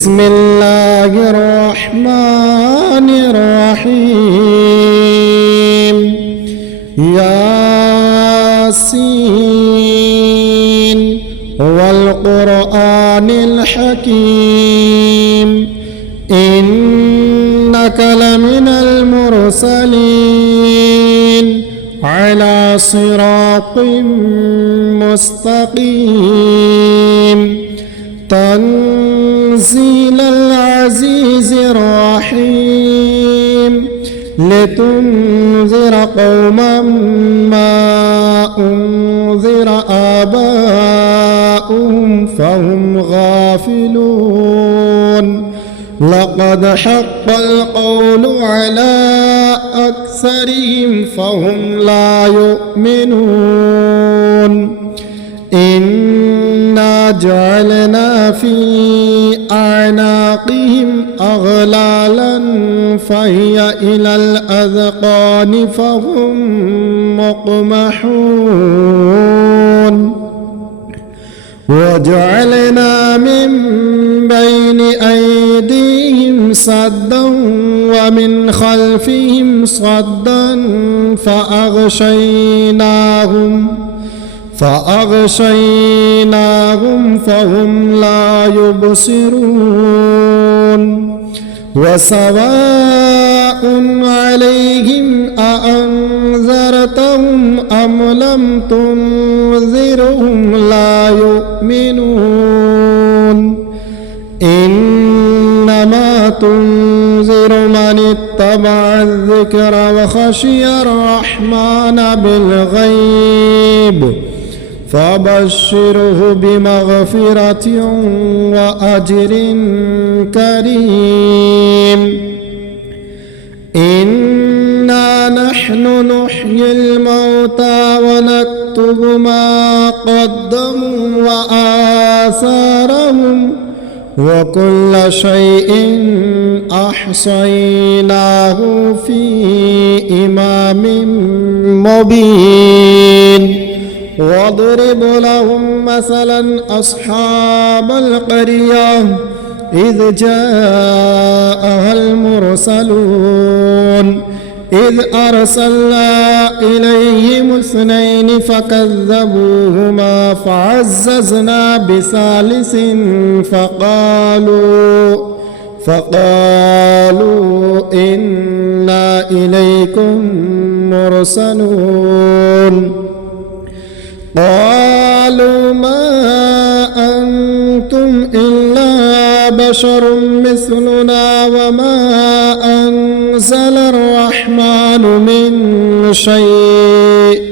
بسم الله الرحمن الرحيم ياسين والقرآن الحكيم إنك لمن المرسلين على صراط مستقيم تنزيل العزيز الرحيم لتنذر قوما ما أنذر آباؤهم فهم غافلون لقد حق القول على أكثرهم فهم لا يؤمنون إنا جعلنا في أعناقهم أغلالا فهي إلى الأذقان فهم مقمحون وجعلنا من بين أيديهم صدا ومن خلفهم صدا فأغشيناهم فهم لا يبصرون وسواء عليهم أأنذرتهم أم لم تنذرهم لا يؤمنون إنما تنذر من اتبع الذكر وخشي الرحمن بالغيب فبشره بمغفرة وأجر كريم إنا نحن نحيي الموتى ونكتب ما قدموا وآثارهم وكل شيء أحصيناه في إمام مبين واضرب لهم مثلا أصحاب القرية إذ جاءها المرسلون إذ أرسلنا إليهم 2 فكذبوهما فعززنا بثالث فقالوا إنا إليكم مرسلون قالوا ما أنتم إلا بشر مثلنا وما أنزل الرحمن من شيء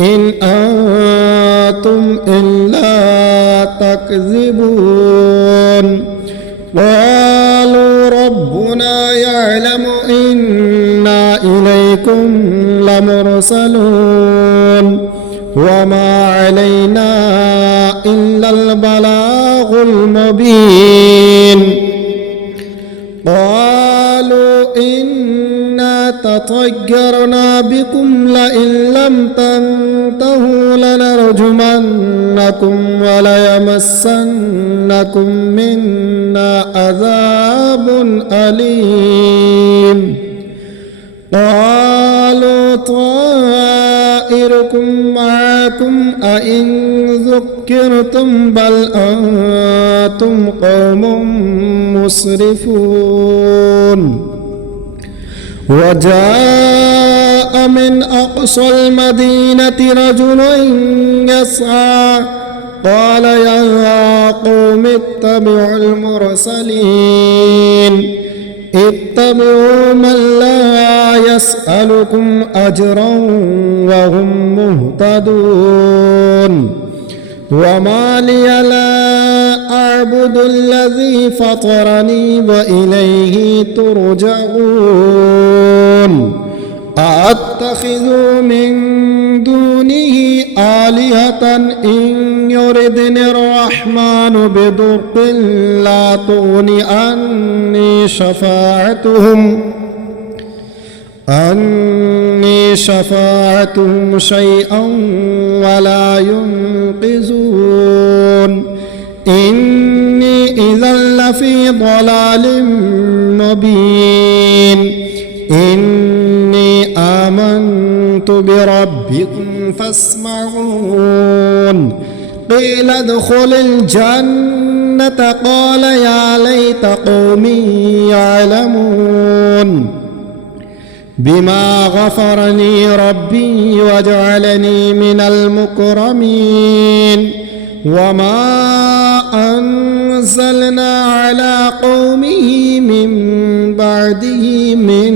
إن أنتم إلا تكذبون قالوا ربنا يعلم إنا إليكم لمرسلون وما علينا إلا البلاغ المبين قالوا إنا تطيرنا بكم لئن لم تنتهوا لنرجمنكم وليمسنكم منا عذاب أليم قالوا طائركم معكم أئن ذكرتم بل أنتم قوم مسرفون وجاء من أقصى المدينة رجل يسعى قال يا قوم اتبعوا المرسلين اتبعوا من لا يسألكم أجرا وهم مهتدون وما لي لا أعبد الذي فطرني وإليه ترجعون أأتخذ من دونه آلهة إن يردني الرحمن بضر لا تغن عني شفاعتهم شيئا ولا ينقذون إني إذا لفي ضلال مبين إني آمنت بربكم فاسمعون قيل ادخل الجنة قال يا ليت قومي يعلمون بما غفرني ربي وجعلني من المكرمين وما أنزلنا على قومه من بعده من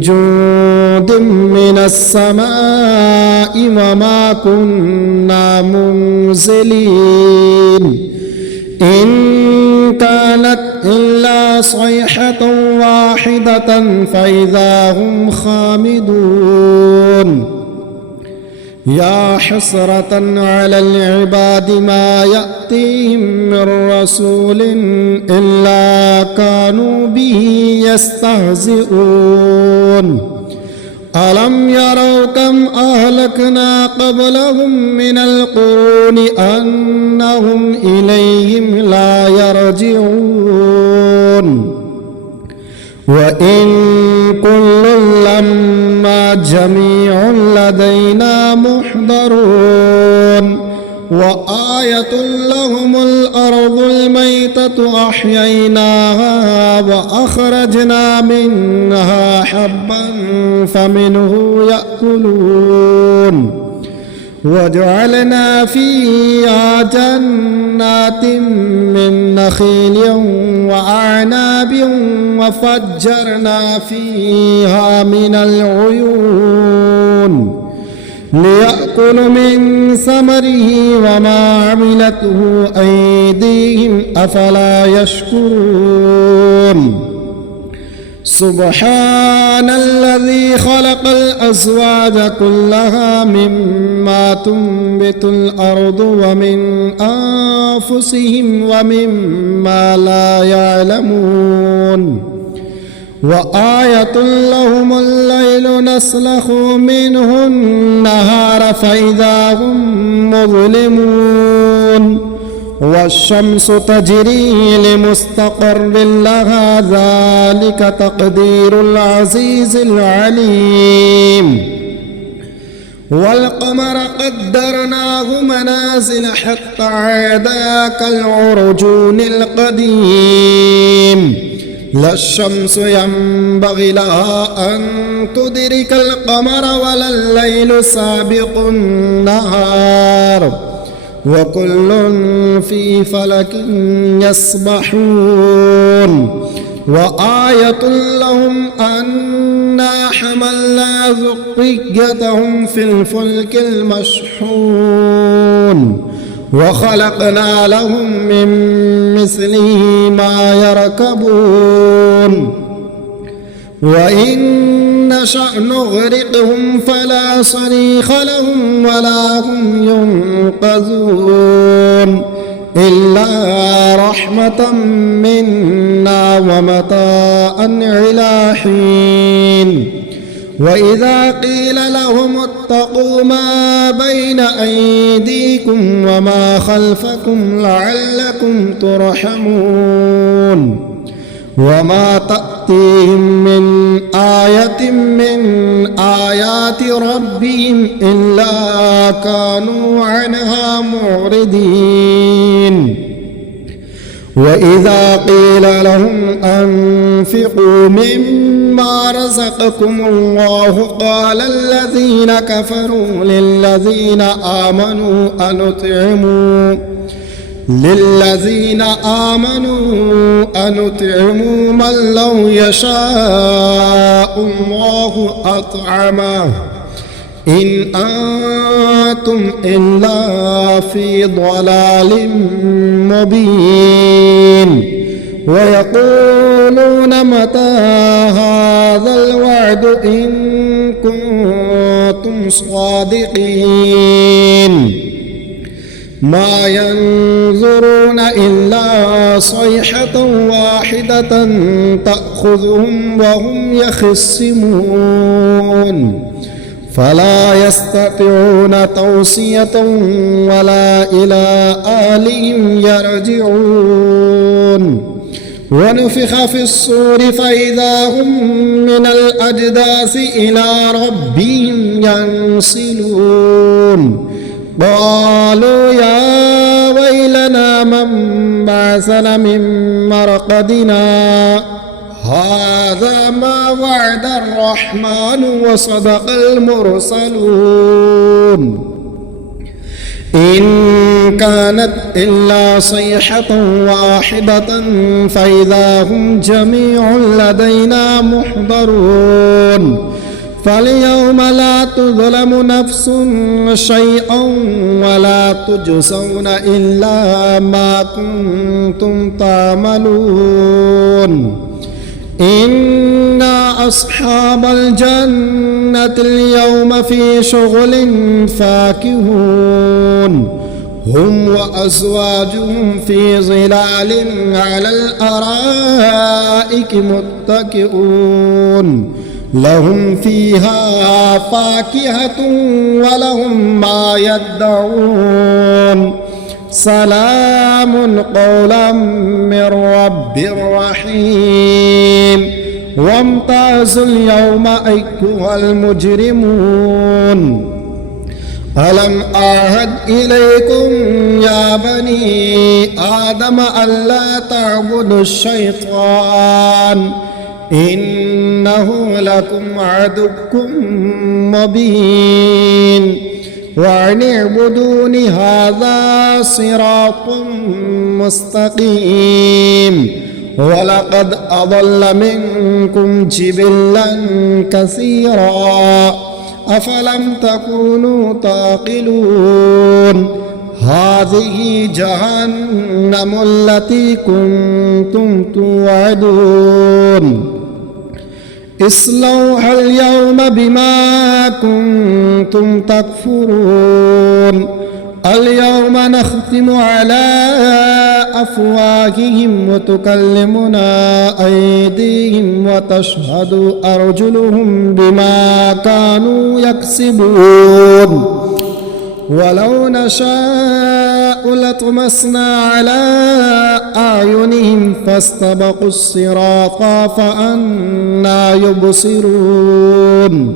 جند من السماء وما كنا منزلين إن كانت إلا صيحة واحدة فإذا هم خامدون يا حسرة على العباد ما يأتيهم من رسول إلا كانوا به يستهزئون ألم يروا كم أهلكنا قبلهم من القرون أنهم إليهم لا يرجعون وإن كل لما جميع لدينا محضرون وآية لهم الأرض الميتة أحييناها وأخرجنا منها حبا فمنه يأكلون وجعلنا فيها جنات من نخيل وأعناب وفجرنا فيها من العيون ليأكلوا من ثمره وما عملته أيديهم أفلا يشكرون سبحان الذي خلق الأزواج كلها مما تنبت الأرض ومن أنفسهم ومما لا يعلمون وآية لهم الليل نسلخ منه النهار فإذا هم مظلمون والشمس تجري لمستقر لها ذلك تقدير العزيز العليم والقمر قدرناه منازل حتى عاد كالعرجون القديم لا الشمس ينبغي لها أن تدرك القمر ولا الليل سابق النهار وكل في فلك يسبحون وآية لهم أنا حملنا ذريتهم في الفلك المشحون وخلقنا لهم من مثله ما يركبون وإن نشأ نغرقهم فلا صريخ لهم ولا هم ينقذون إلا رحمة منا ومتاعا إلى حين وإذا قيل لهم اتقوا ما بين أيديكم وما خلفكم لعلكم ترحمون وما تأتيهم من آية من آيات ربهم إلا كانوا عنها معرضين وإذا قيل لهم أنفقوا مما رزقكم الله قال الذين كفروا للذين آمنوا أنطعموا من لو يشاء الله أطعمه إن أنتم إلا في ضلال مبين ويقولون متى هذا الوعد إن كنتم صادقين ما ينظرون إلا صيحة واحدة تأخذهم وهم يخصمون فلا يستطيعون توصية ولا إلى أهلهم يرجعون ونفخ في الصور فإذا هم من الأجداث إلى ربهم ينسلون قالوا يا ويلنا من بعثنا من مرقدنا هذا ما وعد الرحمن وصدق المرسلون إن كانت إلا صيحة واحدة فإذا هم جميع لدينا محضرون فاليوم لا تظلم نفس شيئا ولا تجزون إلا ما كنتم تعملون إن أصحاب الجنة اليوم في شغل فاكهون هم وأزواجهم في ظلال على الأرائك متكئون لهم فيها فاكهة ولهم ما يدعون سلام قولا من رب رحيم وامتازوا اليوم أيها المجرمون ألم أعهد إليكم يا بني آدم ألا تعبدوا الشيطان إنه لكم عدو مبين وأن اعبدوني هذا صراط مستقيم ولقد أضل منكم جبلا كثيرا أفلم تكونوا تعقلون هذه جهنم التي كنتم توعدون اصلوها اليوم بما كنتم تكفرون اليوم نختم على أفواههم وتكلمنا أيديهم وتشهد أرجلهم بما كانوا يكسبون ولو نشاء لطمسنا على أعينهم فاستبقوا الصراط فأنى يبصرون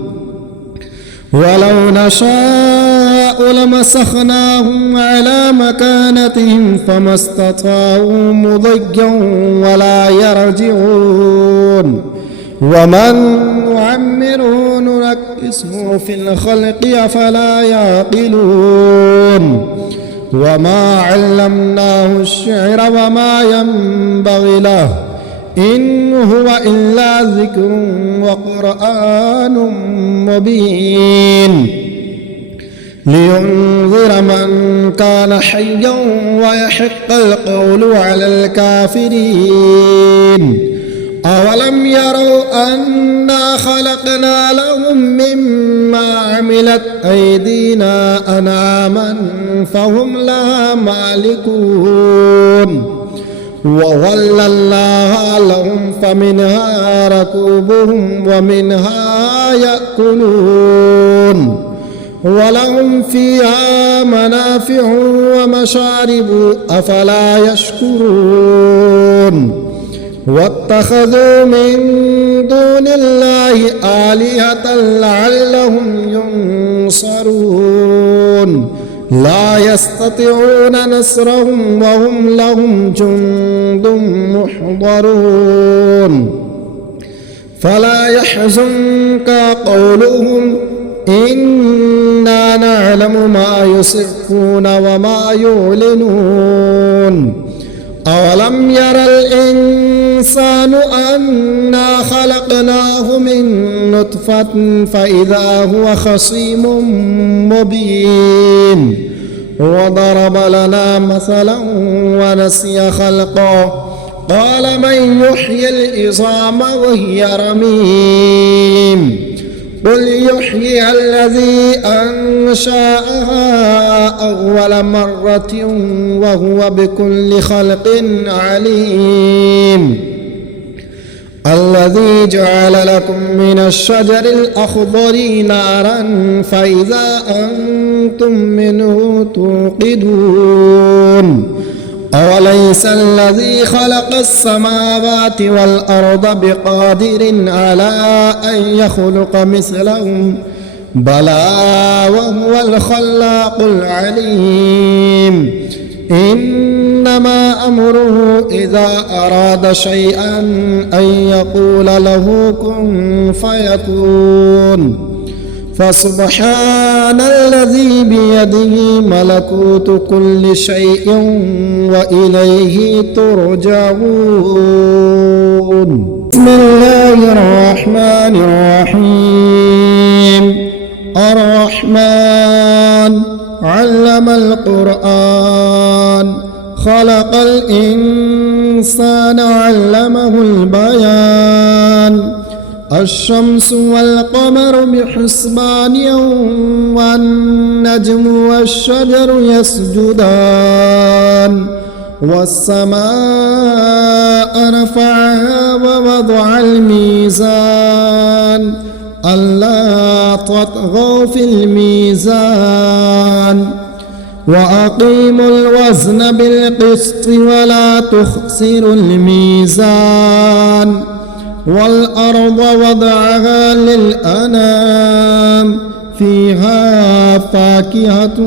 ولو نشاء لمسخناهم على مكانتهم فما استطاعوا مضيا ولا يرجعون ومن نعمره ننكسه في الخلق أفلا يعقلون وما علمناه الشعر وما ينبغي له إن هو إلا ذكر وقرآن مبين لينذر من كان حيا ويحق القول على الكافرين أولم يروا أنا خلقنا لهم مما عملت أيدينا أنعاما فهم لها مالكون وظللناها لهم فمنها ركوبهم ومنها يأكلون ولهم فيها منافع ومشارب أفلا يشكرون واتخذوا من دون الله آلهة لعلهم ينصرون لا يستطيعون نصرهم وهم لهم جند محضرون فلا يحزنك قولهم إنا نعلم ما يسرون وما يعلنون أولم ير الإنسان أنا خلقناه من نطفة فإذا هو خصيم مبين وضرب لنا مثلا ونسي خلقه قال من يحيي العظام وهي رميم قل يحييها الذي أنشأها أول مرة وهو بكل خلق عليم الذي جعل لكم من الشجر الأخضر نارا فإذا أنتم منه توقدون أوليس الذي خلق السماوات والأرض بقادر على أن يخلق مثلهم بلى وهو الخلاق العليم إنما أمره إذا أراد شيئا أن يقول له كن فيكون فسبحان الذي بيده ملكوت كل شيء وإليه ترجعون بسم الله الرحمن الرحيم الرحمن علم القرآن خلق الإنسان علمه البيان الشمس والقمر بحسبان والنجم والشجر يسجدان والسماء رفعها ووضع الميزان ألا تطغوا في الميزان وأقيموا الوزن بالقسط ولا تخسروا الميزان والأرض وضعها للأنام فيها فاكهة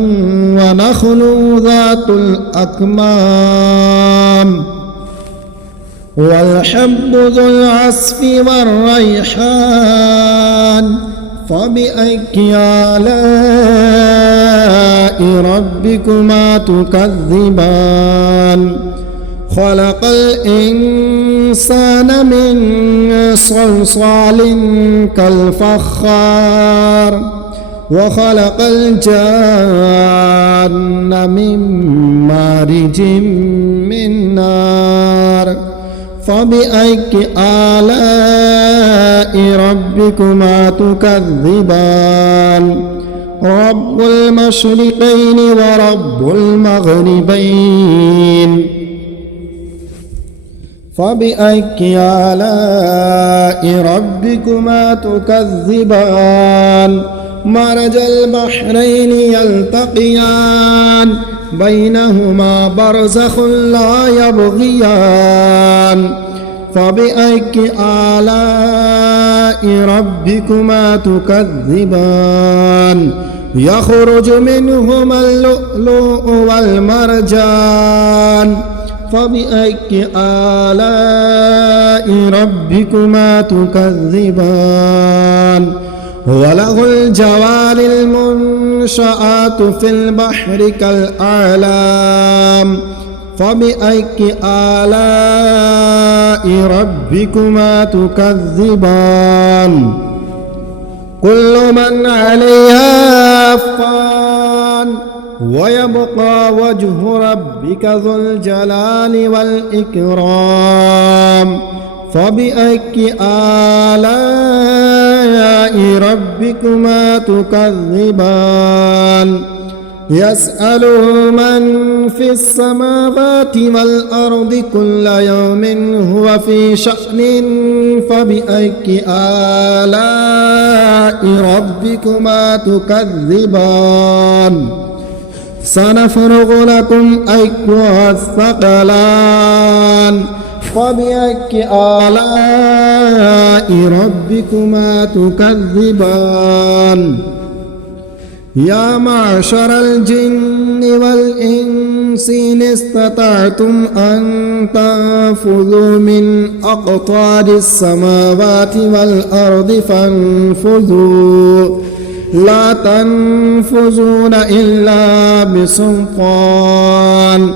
ونخل ذات الأكمام والحب ذو العصف والريحان فبأي آلاء ربكما تكذبان خلق الإنسان من صلصال كالفخار وخلق الجان من مارج من نار فبأي آلاء ربكما تكذبان رب المشرقين ورب المغربين فبأي آلاء ربكما تكذبان مرج البحرين يلتقيان بينهما برزخ لا يبغيان فبأي آلاء ربكما تكذبان يخرج منهما اللؤلؤ والمرجان فبأي آلاء ربكما تكذبان وله الجوار المنشآت في البحر كالأعلام فبأي آلاء ربكما تكذبان كل من عليها فان ويبقى وجه ربك ذو الجلال والإكرام فبأي آلاء ربكما تكذبان يسأله من في السماوات والأرض كل يوم هو في شأن فبأي آلاء ربكما تكذبان سنفرغ لكم أيها الثقلان فبأي آلاء ربكما تكذبان يا معشر الجن والإنس إن استطعتم أن تنفذوا من أقطار السماوات والأرض فانفذوا لا تنفذون إلا بسلطان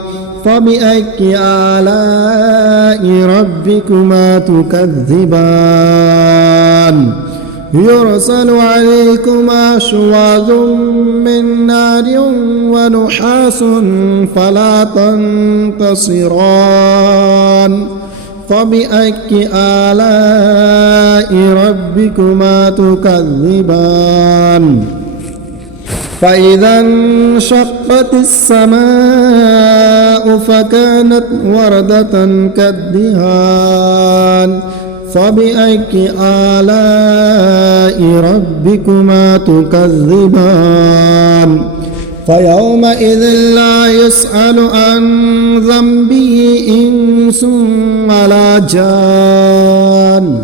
فبأي آلاء ربكما تكذبان يرسل عليكما شواظ من نار ونحاس فلا تنتصران فبأي آلاء ربكما تكذبان فإذا انشقت السماء فكانت وردة كالدهان فبأي آلاء ربكما تكذبان فيومئذ لا يسأل عن ذنبه إنس ولا جان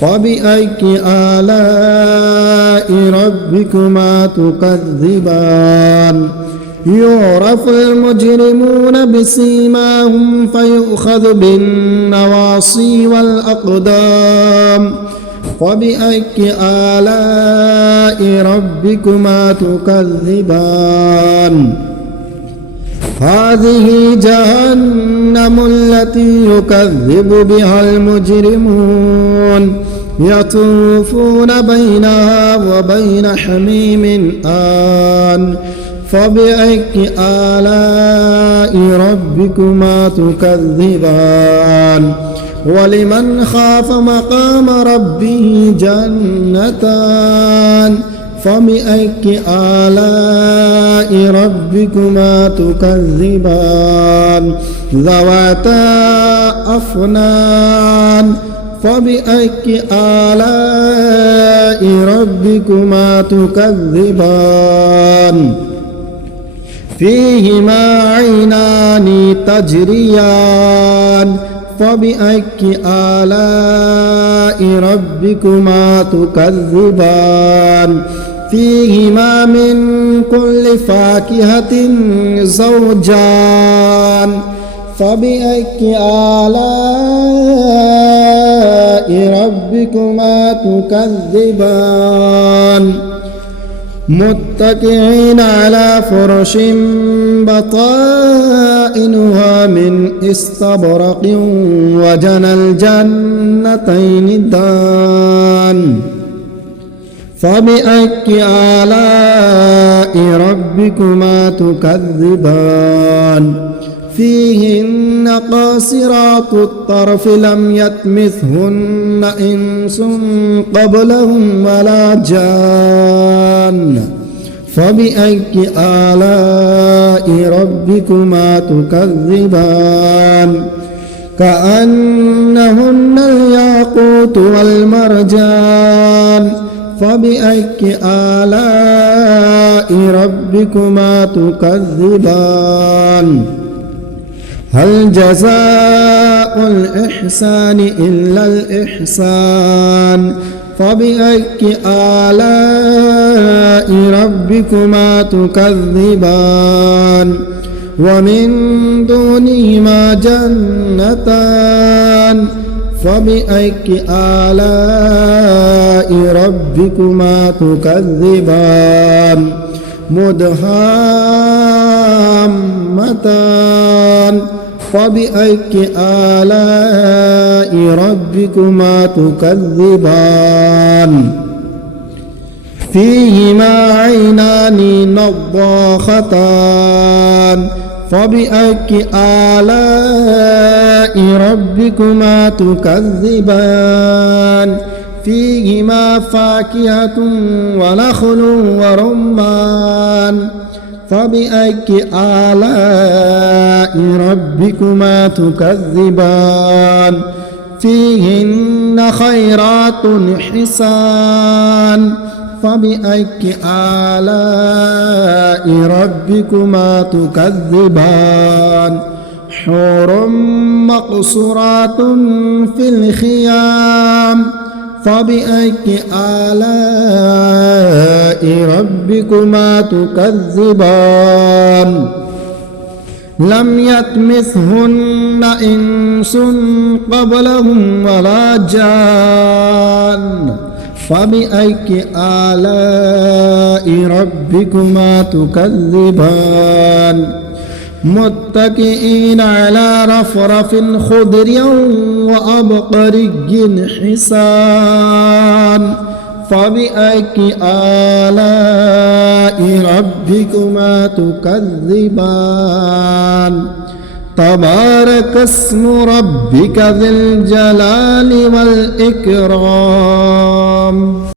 فبأي آلاء ربكما تكذبان يعرف المجرمون بسيماهم فيؤخذ بالنواصي والأقدام فبأي آلاء ربكما تكذبان هذه جهنم التي يكذب بها المجرمون يطوفون بينها وبين حميم آن فبأي آلاء ربكما تكذبان ولمن خاف مقام ربه جنتان فبأي آلاء ربكما تكذبان ذواتا أفنان فبأي آلاء ربكما تكذبان فيهما عينان تجريان فبأي آلاء ربكما تكذبان فيهما من كل فاكهة زوجان فبأي آلاء ربكما تكذبان متكئين على فرش بطائنها من استبرق وجنى الجنتين دان فبأي آلاء ربكما تكذبان فيهن قاصرات الطرف لم يطمثهن إنس قبلهم ولا جان فبأي آلاء ربكما تكذبان كأنهن الياقوت والمرجان فبأي آلاء ربكما تكذبان هل جزاء الإحسان إلا الإحسان فبأي آلاء ربكما تكذبان ومن دونهما جنتان فبأي آلاء ربكما تكذبان مدهامتان فبأي آلاء ربكما تكذبان فيهما عينان نضاختان فبأي آلاء ربكما تكذبان فيهما فاكهة ونخل ورمان فبأي آلاء ربكما تكذبان فيهن خيرات حسان فبأي آلاء ربكما تكذبان حور مقصورات في الخيام فبأي آلاء ربكما تكذبان لم يطمثهن إنس قبلهم ولا جان فبأي آلاء ربكما تكذبان متكئين على رفرف خضر وأبقري حسان فبأي آلاء ربكما تكذبان تبارك اسم ربك ذي الجلال والإكرام.